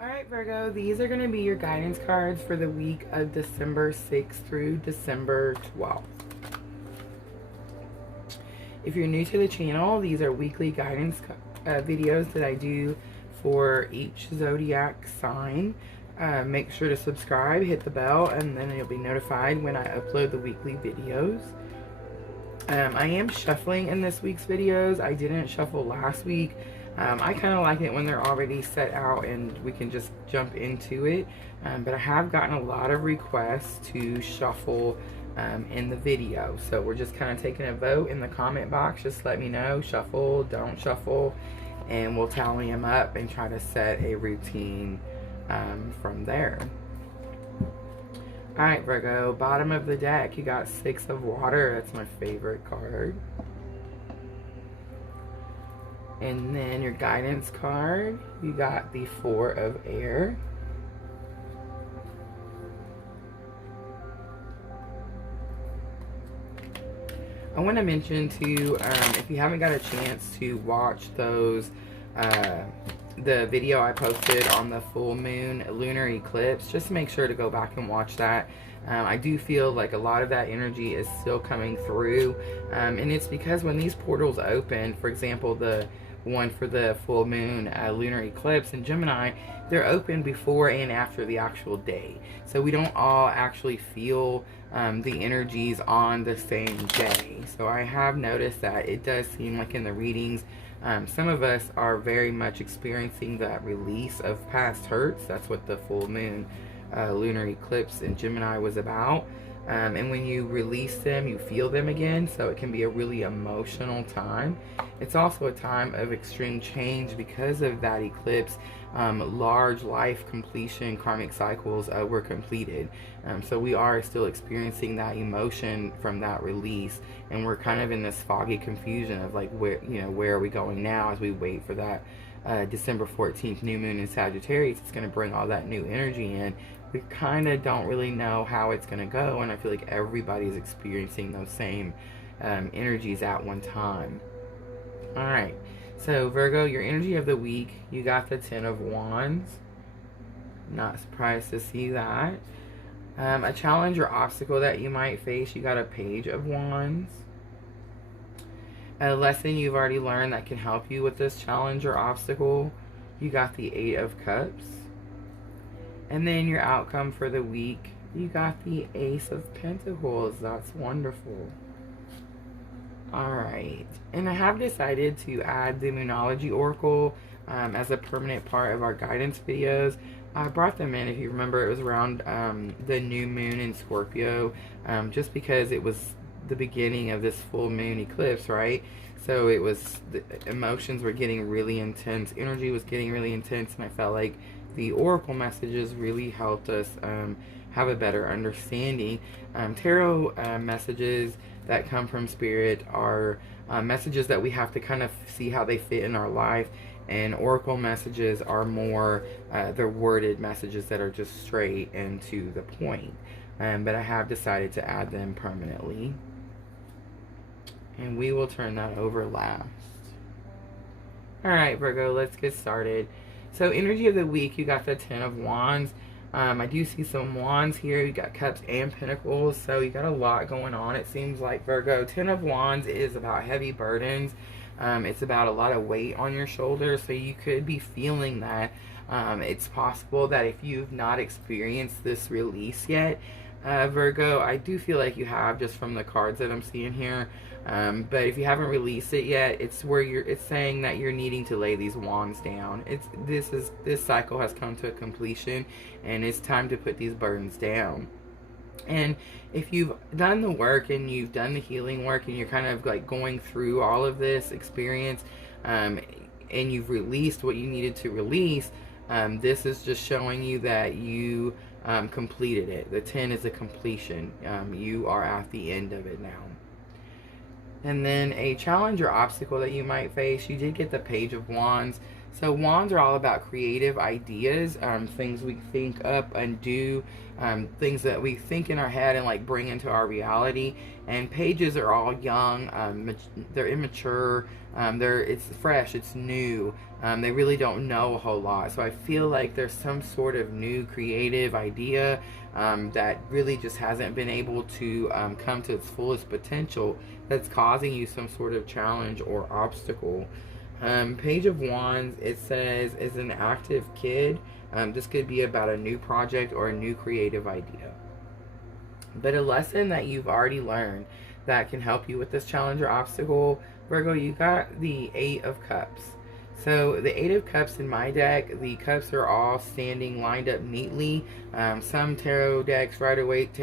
Alright, Virgo, these are going to be your guidance cards for the week of December 6th through December 12th. If you're new to the channel, these are weekly guidance videos that I do for each zodiac sign. Make sure to subscribe, hit the bell, and then you'll be notified when I upload the weekly videos. I am shuffling in this week's videos. I didn't shuffle last week. I kind of like it when they're already set out and we can just jump into it. But I have gotten a lot of requests to shuffle in the video. So we're just kind of taking a vote in the comment box. Just let me know, shuffle, don't shuffle, and we'll tally them up and try to set a routine from there. Alright, Virgo, bottom of the deck, you got 6 of water. That's my favorite card. And then your guidance card, you got the 4 of air. I want to mention too, if you haven't got a chance to watch those, the video I posted on the full moon lunar eclipse, just make sure to go back and watch that. I do feel like a lot of that energy is still coming through, and it's because when these portals open, for example, the one for the full moon lunar eclipse in Gemini, they're open before and after the actual day. So we don't all actually feel the energies on the same day. So I have noticed that it does seem like in the readings, some of us are very much experiencing that release of past hurts. That's what the full moon lunar eclipse in Gemini was about. And when you release them, you feel them again, so it can be a really emotional time. It's also a time of extreme change because of that eclipse. Large life completion karmic cycles were completed. So we are still experiencing that emotion from that release, and we're kind of in this foggy confusion of like, where are we going now as we wait for that December 14th new moon in Sagittarius. It's going to bring all that new energy in. We kind of don't really know how it's going to go, and I feel like everybody's experiencing those same energies at one time. Alright, so Virgo, your energy of the week, you got the 10 of Wands. Not surprised to see that. A challenge or obstacle that you might face, you got a Page of Wands. A lesson you've already learned that can help you with this challenge or obstacle, you got the 8 of Cups. And then your outcome for the week, you got the Ace of Pentacles. That's wonderful. Alright, and I have decided to add the Moonology Oracle as a permanent part of our guidance videos. I brought them in, if you remember, it was around the new moon in Scorpio, just because it was the beginning of this full moon eclipse, right? So it was, the emotions were getting really intense, energy was getting really intense, and I felt like the oracle messages really helped us have a better understanding. Tarot messages that come from Spirit are messages that we have to kind of see how they fit in our life, and oracle messages are more they're worded messages that are just straight and to the point. But I have decided to add them permanently, and we will turn that over last. Alright, Virgo, let's get started. So energy of the week, you got the 10 of Wands. I do see some Wands here. You got Cups and Pentacles, so you got a lot going on, it seems like, Virgo. 10 of Wands is about heavy burdens. It's about a lot of weight on your shoulders, so you could be feeling that. It's possible that if you've not experienced this release yet, Virgo, I do feel like you have, just from the cards that I'm seeing here. But if you haven't released it yet, it's where it's saying that you're needing to lay these wands down. This cycle has come to a completion, and it's time to put these burdens down. And if you've done the work and you've done the healing work and you're kind of like going through all of this experience, and you've released what you needed to release, this is just showing you that you completed it. The 10 is a completion. You are at the end of it now. And then a challenge or obstacle that you might face, you did get the Page of Wands. So wands are all about creative ideas, things we think up and do, things that we think in our head and like bring into our reality. And pages are all young, they're immature, it's fresh, it's new. They really don't know a whole lot. So I feel like there's some sort of new creative idea that really just hasn't been able to come to its fullest potential, that's causing you some sort of challenge or obstacle. Page of Wands, it says, is an active kid. This could be about a new project or a new creative idea. But a lesson that you've already learned that can help you with this challenge or obstacle, Virgo, you got the Eight of Cups. So the Eight of Cups in my deck, the cups are all standing lined up neatly. Some tarot decks, Rider-Waite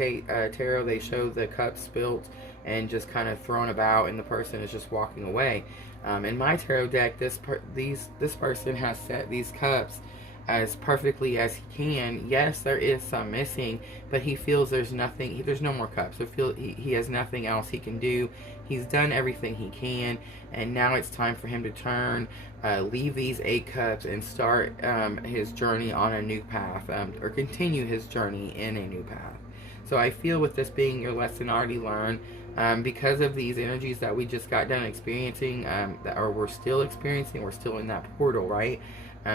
tarot, they show the cups spilt and just kind of thrown about and the person is just walking away. In my tarot deck, this person has set these cups as perfectly as he can. Yes, there is some missing, but he feels there's nothing, there's no more cups. So he has nothing else he can do. He's done everything he can, and now it's time for him to turn, leave these 8 cups and start his journey on a new path, or continue his journey in a new path. So I feel with this being your lesson already learned, because of these energies that we just got done experiencing, or we're still experiencing, we're still in that portal, right?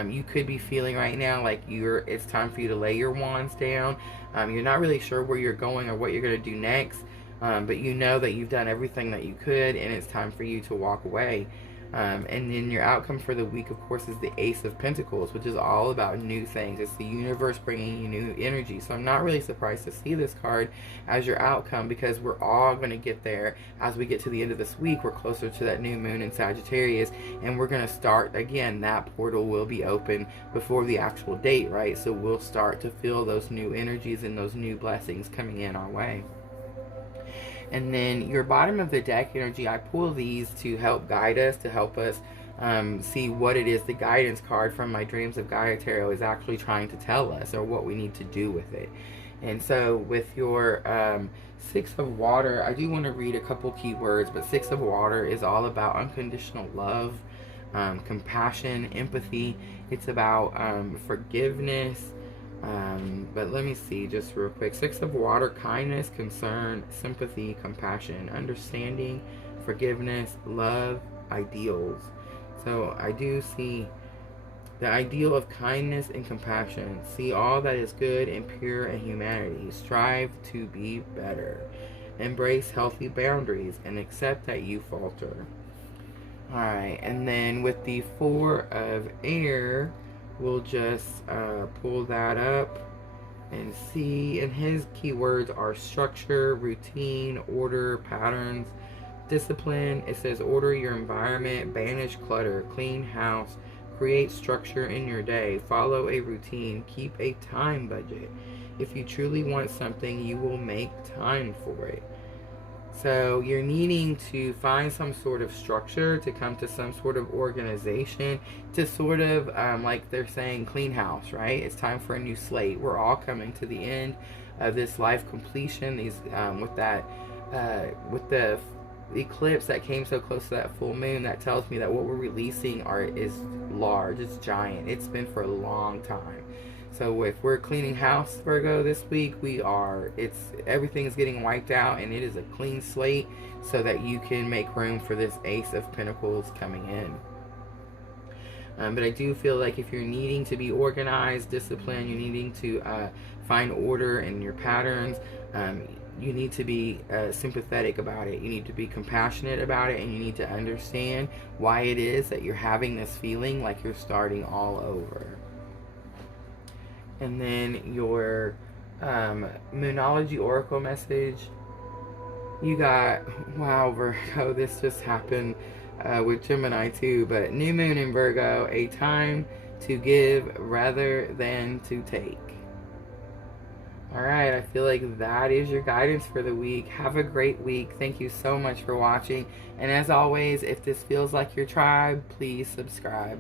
You could be feeling right now like it's time for you to lay your wands down. You're not really sure where you're going or what you're going to do next, but you know that you've done everything that you could and it's time for you to walk away. And then your outcome for the week, of course, is the Ace of Pentacles, which is all about new things. It's the universe bringing you new energy. So I'm not really surprised to see this card as your outcome, because we're all going to get there as we get to the end of this week. We're closer to that new moon in Sagittarius, and we're going to start again. That portal will be open before the actual date, right? So we'll start to feel those new energies and those new blessings coming in our way. And then your bottom of the deck energy, I pull these to help guide us, to help us see what it is the guidance card from my Dreams of Gaia Tarot is actually trying to tell us, or what we need to do with it. And so with your Six of Water, I do want to read a couple keywords, but Six of Water is all about unconditional love, compassion, empathy. It's about forgiveness. But let me see just real quick. Six of Water, kindness, concern, sympathy, compassion, understanding, forgiveness, love, ideals. So I do see the ideal of kindness and compassion. See all that is good and pure in humanity. Strive to be better. Embrace healthy boundaries and accept that you falter. Alright, and then with the Four of Air, we'll just pull that up and see. And his keywords are structure, routine, order, patterns, discipline. It says order your environment, banish clutter, clean house, create structure in your day, follow a routine, keep a time budget. If you truly want something, you will make time for it. So you're needing to find some sort of structure, to come to some sort of organization, to sort of, like they're saying, clean house, right? It's time for a new slate. We're all coming to the end of this life completion. These, with the eclipse that came so close to that full moon, that tells me that what we're releasing is large, it's giant, it's been for a long time. So if we're cleaning house, Virgo, this week, everything is getting wiped out, and it is a clean slate so that you can make room for this Ace of Pentacles coming in. But I do feel like if you're needing to be organized, disciplined, you're needing to find order in your patterns, you need to be sympathetic about it. You need to be compassionate about it, and you need to understand why it is that you're having this feeling like you're starting all over. And then your Moonology Oracle message, you got, wow, Virgo, this just happened with Gemini too, but new moon in Virgo, a time to give rather than to take. Alright, I feel like that is your guidance for the week. Have a great week. Thank you so much for watching. And as always, if this feels like your tribe, please subscribe.